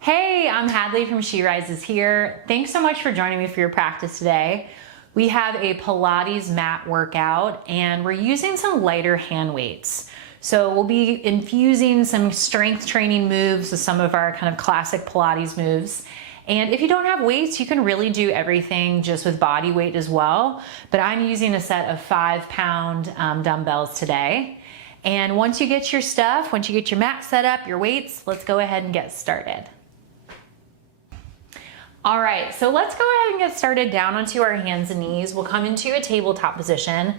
Hey, I'm Hadley from She Rises here. Thanks so much for joining me for your practice today. We have a Pilates mat workout and we're using some lighter hand weights. So we'll be infusing some strength training moves with some of our kind of classic Pilates moves. And if you don't have weights, you can really do everything just with body weight as well. But I'm using a set of 5-pound dumbbells today. And once you get your stuff, once you get your mat set up, your weights, let's go ahead and get started. All right, so let's go ahead and get started down onto our hands and knees. We'll come into a tabletop position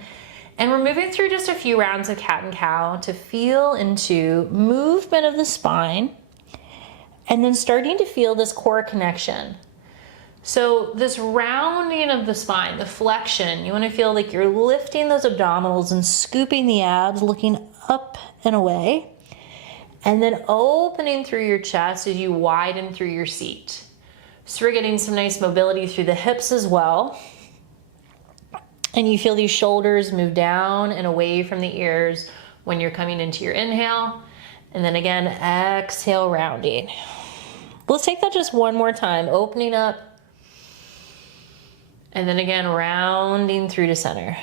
and we're moving through just a few rounds of cat and cow to feel into movement of the spine and then starting to feel this core connection. So this rounding of the spine, the flexion, you want to feel like you're lifting those abdominals and scooping the abs, looking up and away, and then opening through your chest as you widen through your seat. So we're getting some nice mobility through the hips as well. And you feel these shoulders move down and away from the ears when you're coming into your inhale. And then again, exhale, rounding. Let's take that just one more time, opening up. And then again, rounding through to center.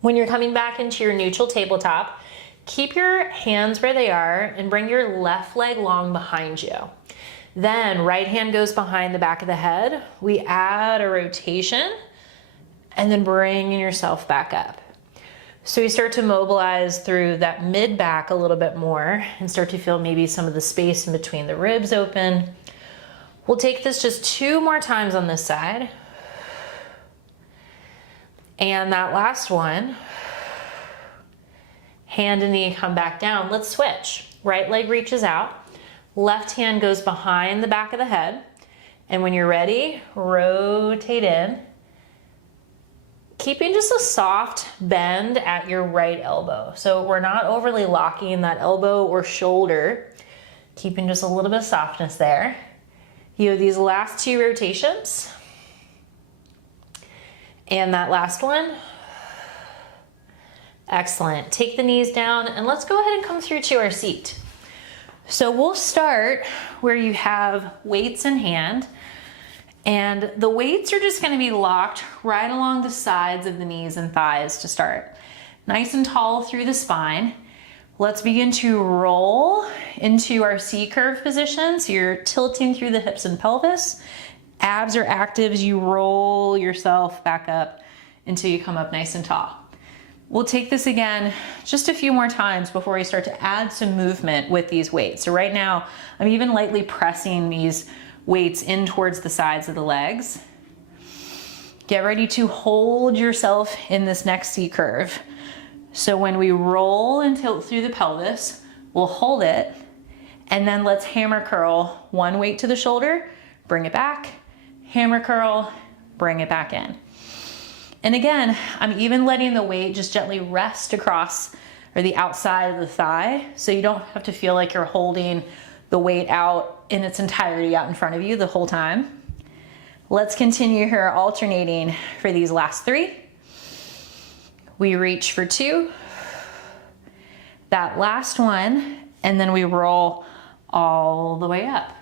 When you're coming back into your neutral tabletop, keep your hands where they are and bring your left leg long behind you. Then right hand goes behind the back of the head. We add a rotation and then bringing yourself back up. So we start to mobilize through that mid back a little bit more and start to feel maybe some of the space in between the ribs open. We'll take this just 2 more times on this side. And that last one, hand and knee come back down. Let's switch. Right leg reaches out. Left hand goes behind the back of the head. And when you're ready, rotate in. Keeping just a soft bend at your right elbow. So we're not overly locking that elbow or shoulder. Keeping just a little bit of softness there. You have these last 2 rotations. And that last one. Excellent. Take the knees down and let's go ahead and come through to our seat. So we'll start where you have weights in hand, and the weights are just going to be locked right along the sides of the knees and thighs to start. Nice and tall through the spine. Let's begin to roll into our C-curve position. So you're tilting through the hips and pelvis. Abs are active as you roll yourself back up until you come up nice and tall. We'll take this again just a few more times before we start to add some movement with these weights. So right now, I'm even lightly pressing these weights in towards the sides of the legs. Get ready to hold yourself in this next C-curve. So when we roll and tilt through the pelvis, we'll hold it, and then let's hammer curl. One weight to the shoulder, bring it back, hammer curl, bring it back in. And again, I'm even letting the weight just gently rest across or the outside of the thigh, so you don't have to feel like you're holding the weight out in its entirety out in front of you the whole time. Let's continue here, alternating for these last 3. We reach for 2, that last one, and then we roll all the way up.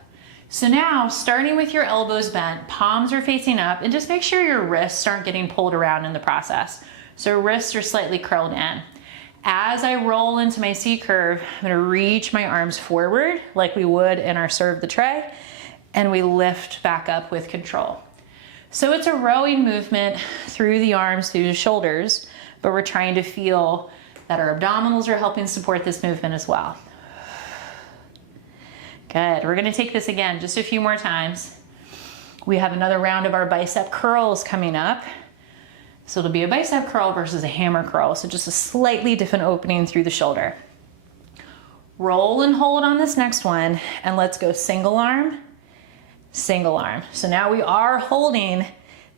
So now, starting with your elbows bent, palms are facing up, and just make sure your wrists aren't getting pulled around in the process. So wrists are slightly curled in. As I roll into my C-curve, I'm gonna reach my arms forward like we would in our serve the tray, and we lift back up with control. So it's a rowing movement through the arms, through the shoulders, but we're trying to feel that our abdominals are helping support this movement as well. Good, we're gonna take this again just a few more times. We have another round of our bicep curls coming up. So it'll be a bicep curl versus a hammer curl. So just a slightly different opening through the shoulder. Roll and hold on this next one, and let's go single arm, single arm. So now we are holding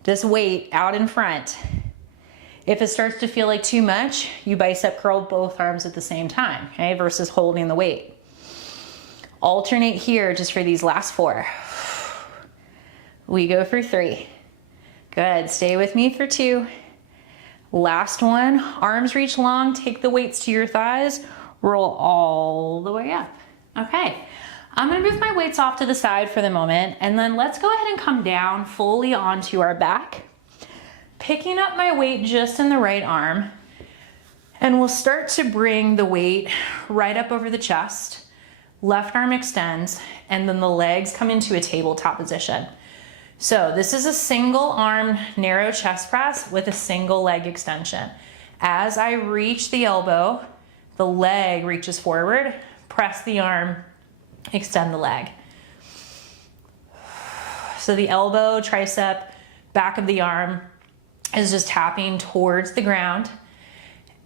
this weight out in front. If it starts to feel like too much, you bicep curl both arms at the same time, okay, versus holding the weight. Alternate here just for these last 4. We go for 3. Good, stay with me for 2. Last one, arms reach long, take the weights to your thighs, roll all the way up. Okay, I'm gonna move my weights off to the side for the moment, and then let's go ahead and come down fully onto our back, picking up my weight just in the right arm, and we'll start to bring the weight right up over the chest. Left arm extends, and then the legs come into a tabletop position. So this is a single arm narrow chest press with a single leg extension. As I reach the elbow, the leg reaches forward, press the arm, extend the leg. So the elbow, tricep, back of the arm is just tapping towards the ground.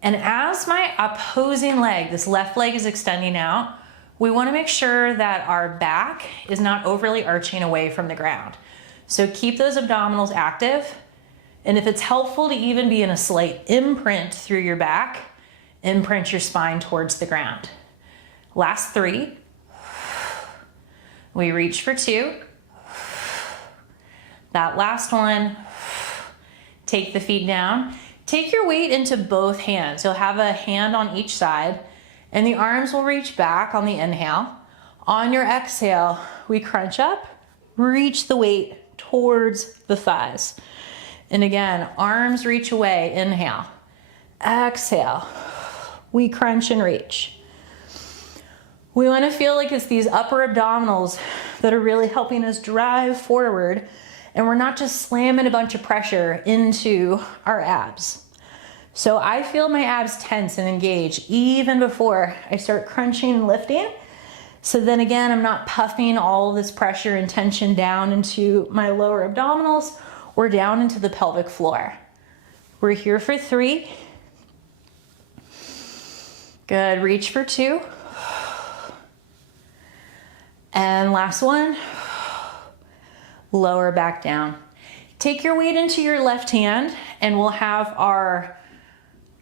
And as my opposing leg, this left leg is extending out, we want to make sure that our back is not overly arching away from the ground. So keep those abdominals active. And if it's helpful to even be in a slight imprint through your back, imprint your spine towards the ground. Last 3. We reach for 2. That last one, take the feet down. Take your weight into both hands. You'll have a hand on each side, and the arms will reach back on the inhale. On your exhale, we crunch up, reach the weight towards the thighs. And again, arms reach away, inhale. Exhale, we crunch and reach. We want to feel like it's these upper abdominals that are really helping us drive forward, and we're not just slamming a bunch of pressure into our abs. So I feel my abs tense and engage even before I start crunching and lifting. So then again, I'm not puffing all this pressure and tension down into my lower abdominals or down into the pelvic floor. We're here for 3. Good, reach for 2. And last one, lower back down. Take your weight into your left hand, and we'll have our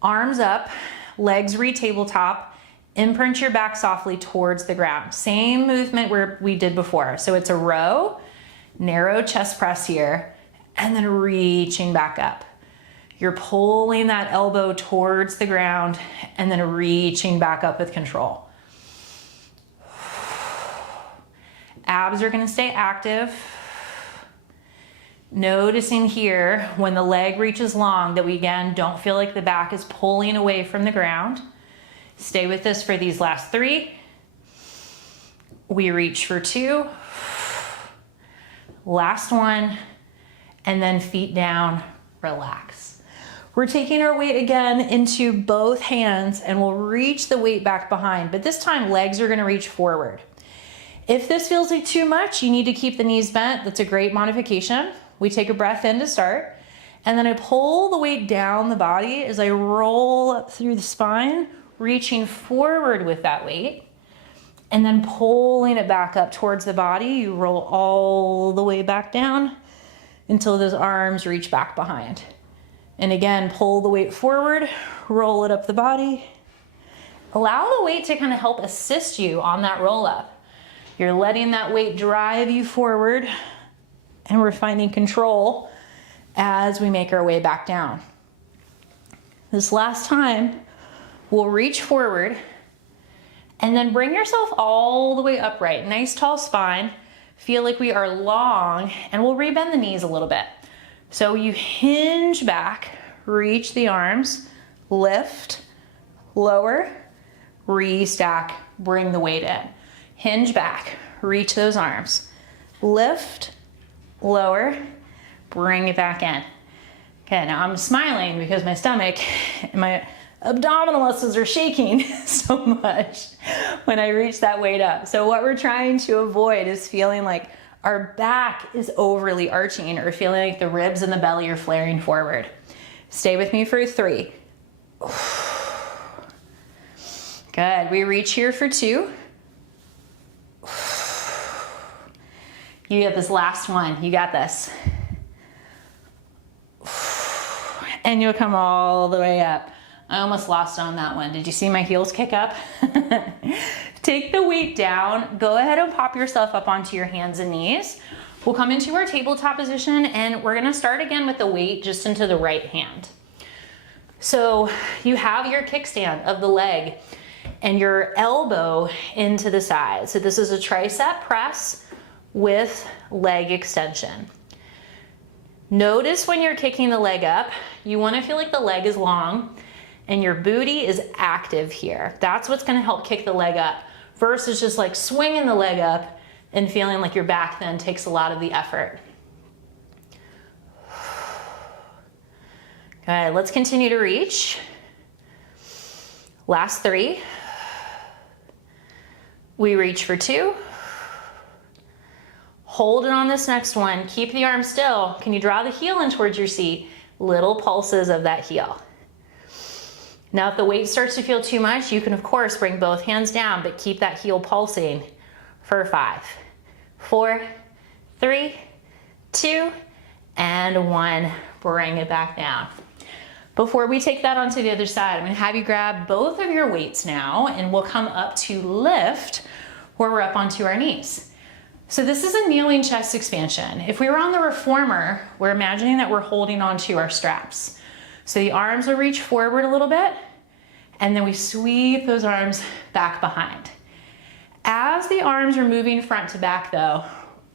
arms up, legs re-tabletop, imprint your back softly towards the ground. Same movement where we did before. So it's a row, narrow chest press here, and then reaching back up. You're pulling that elbow towards the ground and then reaching back up with control. Abs are gonna stay active. Noticing here when the leg reaches long that we again don't feel like the back is pulling away from the ground. Stay with this for these last 3. We reach for 2. Last one, and then feet down, relax. We're taking our weight again into both hands, and we'll reach the weight back behind, but this time legs are gonna reach forward. If this feels like too much, you need to keep the knees bent. That's a great modification. We take a breath in to start, and then I pull the weight down the body as I roll up through the spine, reaching forward with that weight, and then pulling it back up towards the body. You roll all the way back down until those arms reach back behind. And again, pull the weight forward, roll it up the body. Allow the weight to kind of help assist you on that roll up. You're letting that weight drive you forward, and we're finding control as we make our way back down. This last time, we'll reach forward and then bring yourself all the way upright. Nice tall spine. Feel like we are long, and we'll rebend the knees a little bit. So you hinge back, reach the arms, lift, lower, restack, bring the weight in. Hinge back, reach those arms, lift, lower, bring it back in. Okay, now I'm smiling because my stomach and my abdominal muscles are shaking so much when I reach that weight up. So what we're trying to avoid is feeling like our back is overly arching or feeling like the ribs and the belly are flaring forward. Stay with me for 3. Good, we reach here for 2. You get this last one, you got this. And you'll come all the way up. I almost lost on that one. Did you see my heels kick up? Take the weight down, go ahead and pop yourself up onto your hands and knees. We'll come into our tabletop position, and we're gonna start again with the weight just into the right hand. So you have your kickstand of the leg, and your elbow into the side. So this is a tricep press with leg extension. Notice when you're kicking the leg up, you want to feel like the leg is long and your booty is active here. That's what's going to help kick the leg up versus just like swinging the leg up and feeling like your back then takes a lot of the effort. Good, let's continue to reach. Last 3. We reach for 2. Hold it on this next one. Keep the arm still. Can you draw the heel in towards your seat? Little pulses of that heel. Now, if the weight starts to feel too much, you can of course bring both hands down, but keep that heel pulsing for 5, 4, 3, 2, and 1. Bring it back down. Before we take that onto the other side, I'm gonna have you grab both of your weights now, and we'll come up to lift where we're up onto our knees. So this is a kneeling chest expansion. If we were on the reformer, we're imagining that we're holding onto our straps. So the arms will reach forward a little bit, and then we sweep those arms back behind. As the arms are moving front to back though,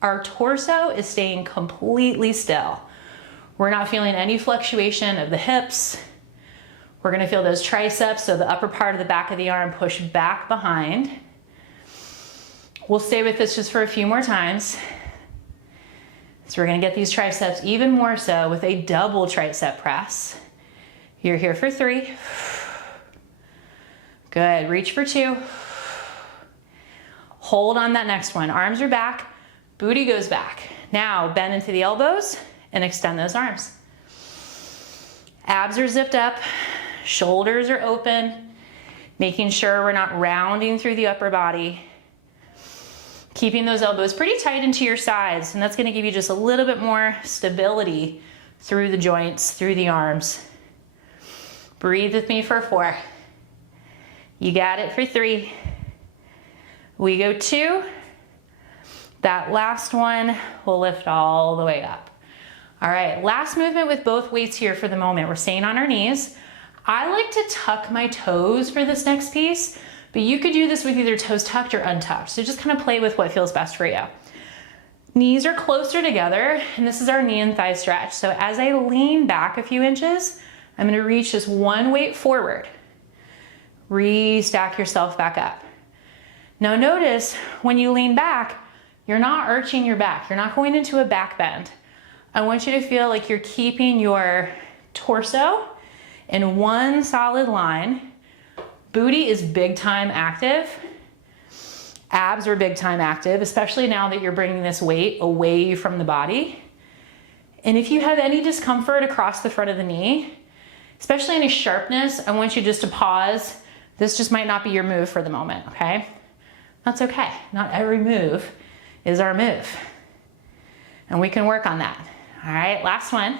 our torso is staying completely still. We're not feeling any fluctuation of the hips. We're gonna feel those triceps, so the upper part of the back of the arm push back behind. We'll stay with this just for a few more times. So we're gonna get these triceps even more so with a double tricep press. You're here for 3. Good, reach for 2. Hold on that next one. Arms are back, booty goes back. Now bend into the elbows and extend those arms. Abs are zipped up, shoulders are open, making sure we're not rounding through the upper body. Keeping those elbows pretty tight into your sides, and that's gonna give you just a little bit more stability through the joints, through the arms. Breathe with me for 4. You got it for 3. We go 2. That last one will lift all the way up. All right, last movement with both weights here for the moment. We're staying on our knees. I like to tuck my toes for this next piece, but you could do this with either toes tucked or untucked. So just kind of play with what feels best for you. Knees are closer together, and this is our knee and thigh stretch. So as I lean back a few inches, I'm gonna reach just one weight forward. Restack yourself back up. Now notice when you lean back, you're not arching your back. You're not going into a back bend. I want you to feel like you're keeping your torso in one solid line. Booty is big time active. Abs are big time active, especially now that you're bringing this weight away from the body. And if you have any discomfort across the front of the knee, especially any sharpness, I want you just to pause. This just might not be your move for the moment, okay? That's okay. Not every move is our move. And we can work on that. All right, last one.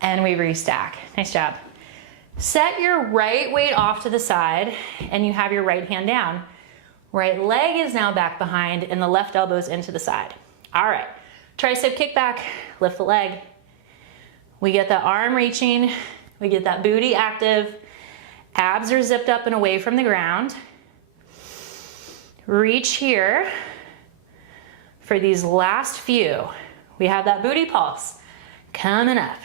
And we restack. Nice job. Set your right weight off to the side and you have your right hand down. Right leg is now back behind and the left elbow is into the side. All right, tricep kick back, lift the leg. We get the arm reaching, we get that booty active, abs are zipped up and away from the ground. Reach here for these last few. We have that booty pulse coming up.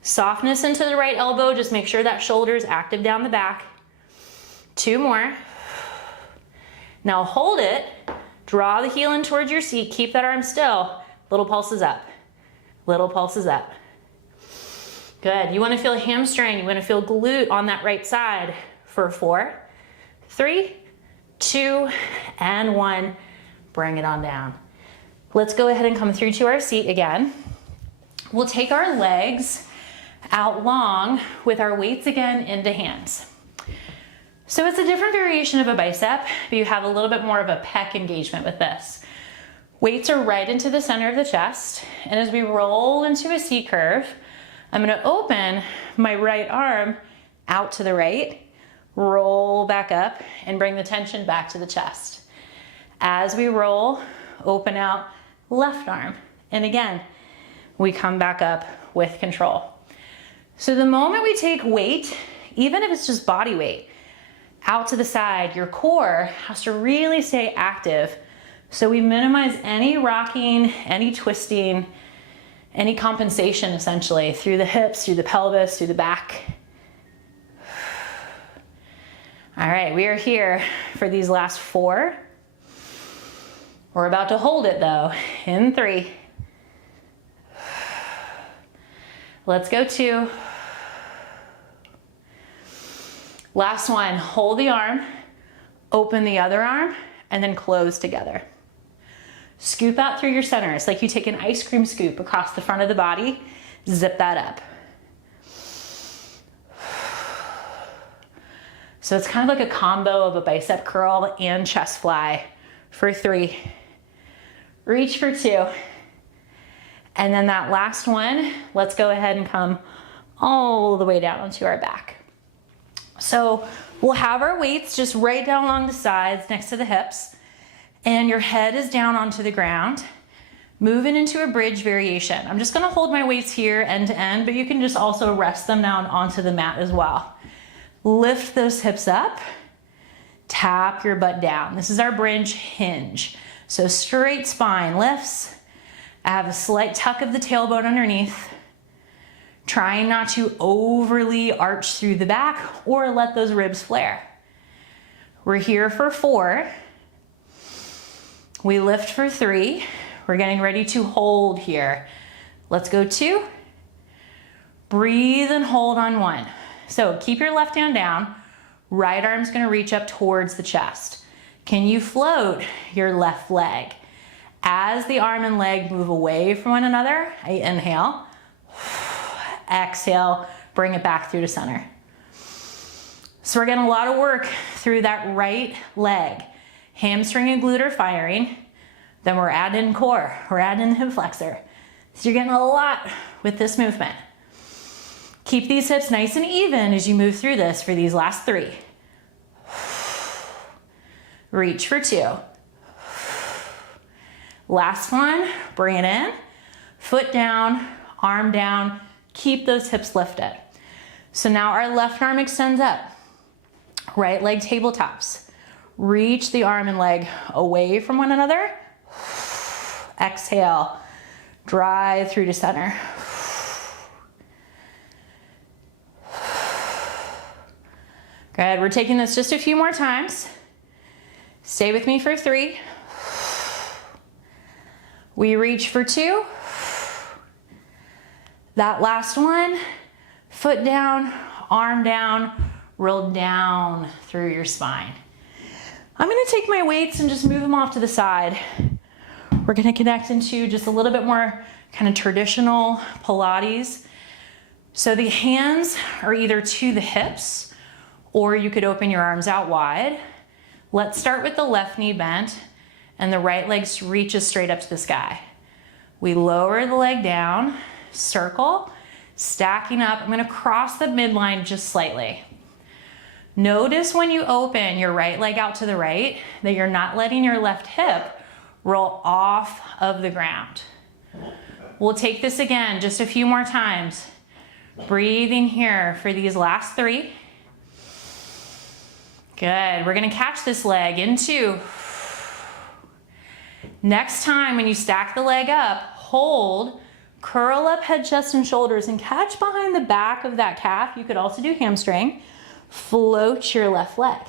Softness into the right elbow, just make sure that shoulder is active down the back. 2 more. Now hold it, draw the heel in towards your seat, keep that arm still. Little pulses up, little pulses up. Good, you wanna feel hamstring, you wanna feel glute on that right side for 4, 3, 2, and 1. Bring it on down. Let's go ahead and come through to our seat again. We'll take our legs out long with our weights again into hands. So it's a different variation of a bicep, but you have a little bit more of a pec engagement with this. Weights are right into the center of the chest, and as we roll into a C curve, I'm gonna open my right arm out to the right, roll back up, and bring the tension back to the chest. As we roll, open out left arm, and again, we come back up with control. So the moment we take weight even if it's just body weight, out to the side. Your core has to really stay active. So we minimize any rocking, any twisting, any compensation essentially through the hips, through the pelvis, through the back. All right, we are here for these last 4. We're about to hold it though, in 3. Let's go 2. Last one, hold the arm, open the other arm, and then close together. Scoop out through your center. It's like you take an ice cream scoop across the front of the body, zip that up. So it's kind of like a combo of a bicep curl and chest fly for 3. Reach for 2. And then that last one, let's go ahead and come all the way down onto our back. So we'll have our weights just right down along the sides next to the hips, and your head is down onto the ground. Moving into a bridge variation. I'm just gonna hold my weights here end to end, but you can just also rest them down onto the mat as well. Lift those hips up, tap your butt down. This is our bridge hinge. So straight spine lifts. I have a slight tuck of the tailbone underneath. Trying not to overly arch through the back or let those ribs flare. We're here for 4. We lift for 3. We're getting ready to hold here. Let's go 2. Breathe and hold on 1. So keep your left hand down. Right arm's gonna reach up towards the chest. Can you float your left leg? As the arm and leg move away from one another, I inhale. Exhale, bring it back through to center. So we're getting a lot of work through that right leg. Hamstring and glute are firing. Then we're adding in core, we're adding in the hip flexor. So you're getting a lot with this movement. Keep these hips nice and even as you move through this for these last 3. Reach for 2. Last one, bring it in. Foot down, arm down, keep those hips lifted. So now our left arm extends up. Right leg tabletops. Reach the arm and leg away from one another. Exhale, drive through to center. Good, we're taking this just a few more times. Stay with me for 3. We reach for 2. That last one, foot down, arm down, roll down through your spine. I'm gonna take my weights and just move them off to the side. We're gonna connect into just a little bit more kind of traditional Pilates. So the hands are either to the hips, or you could open your arms out wide. Let's start with the left knee bent and the right leg reaches straight up to the sky. We lower the leg down, circle, stacking up. I'm gonna cross the midline just slightly. Notice when you open your right leg out to the right that you're not letting your left hip roll off of the ground. We'll take this again just a few more times. Breathing here for these last 3. Good, we're gonna catch this leg in 2. Next time when you stack the leg up, hold, curl up head, chest, and shoulders and catch behind the back of that calf. You could also do hamstring. Float your left leg.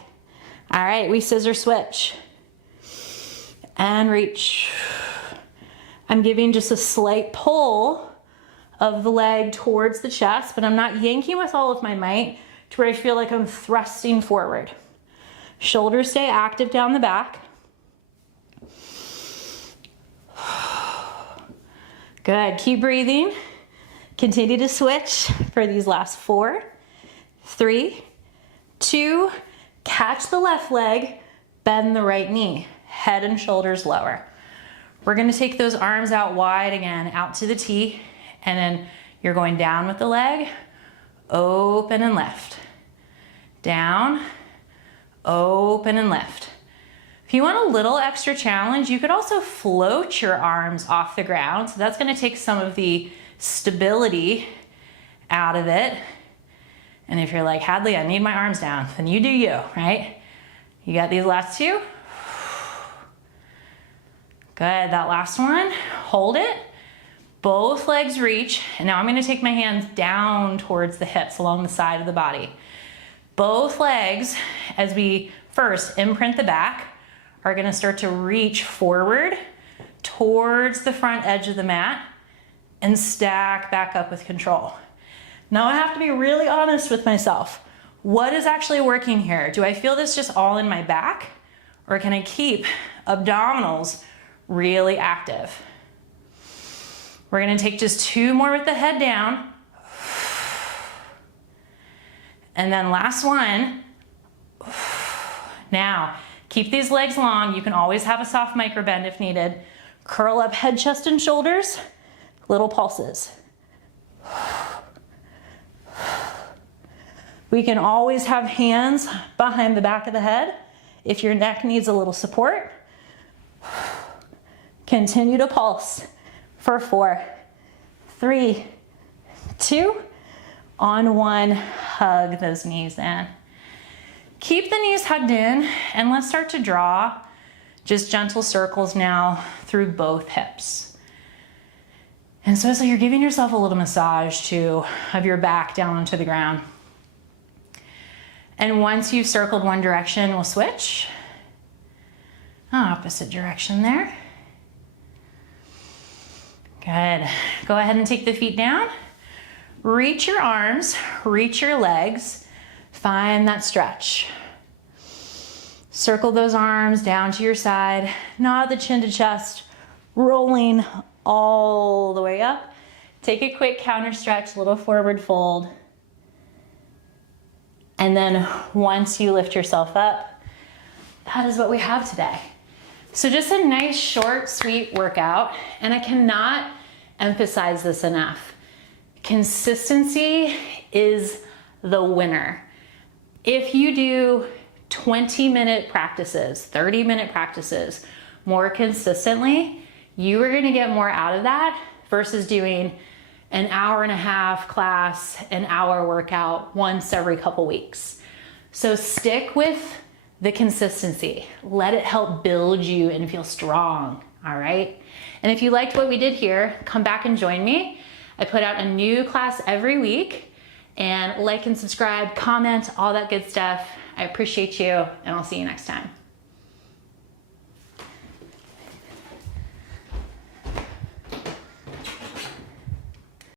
All right, we scissor switch. And reach. I'm giving just a slight pull of the leg towards the chest, but I'm not yanking with all of my might to where I feel like I'm thrusting forward. Shoulders stay active down the back. Good, keep breathing. Continue to switch for these last 4, 3, 2, catch the left leg, bend the right knee, head and shoulders lower. We're gonna take those arms out wide again, out to the T, and then you're going down with the leg, open and lift. Down, open and lift. If you want a little extra challenge, you could also float your arms off the ground. So that's gonna take some of the stability out of it. And if you're like, Hadley, I need my arms down, then you do you, right? You got these last two? Good, that last one, hold it. Both legs reach, and now I'm gonna take my hands down towards the hips along the side of the body. Both legs, as we first imprint the back, are gonna start to reach forward towards the front edge of the mat and stack back up with control. Now I have to be really honest with myself. What is actually working here? Do I feel this just all in my back, or can I keep abdominals really active? We're gonna take just two more with the head down. And then last one. Now, keep these legs long. You can always have a soft micro bend if needed. Curl up head, chest, and shoulders. Little pulses. We can always have hands behind the back of the head if your neck needs a little support. Continue to pulse for 4, 3, 2, on 1, hug those knees in. Keep the knees hugged in, and let's start to draw just gentle circles now through both hips. And so you're giving yourself a little massage too of your back down onto the ground. And once you've circled one direction, we'll switch. Opposite direction there. Good. Go ahead and take the feet down. Reach your arms, reach your legs. Find that stretch. Circle those arms down to your side. Nod the chin to chest, rolling all the way up. Take a quick counter stretch, little forward fold. And then once you lift yourself up, that is what we have today. So just a nice, short, sweet workout. And I cannot emphasize this enough. Consistency is the winner. If you do 20-minute practices, 30-minute practices more consistently, you are gonna get more out of that versus doing an hour-and-a-half class, an hour workout once every couple weeks. So stick with the consistency. Let it help build you and feel strong, all right? And if you liked what we did here, come back and join me. I put out a new class every week, and like and subscribe, comment, all that good stuff. I appreciate you, and I'll see you next time.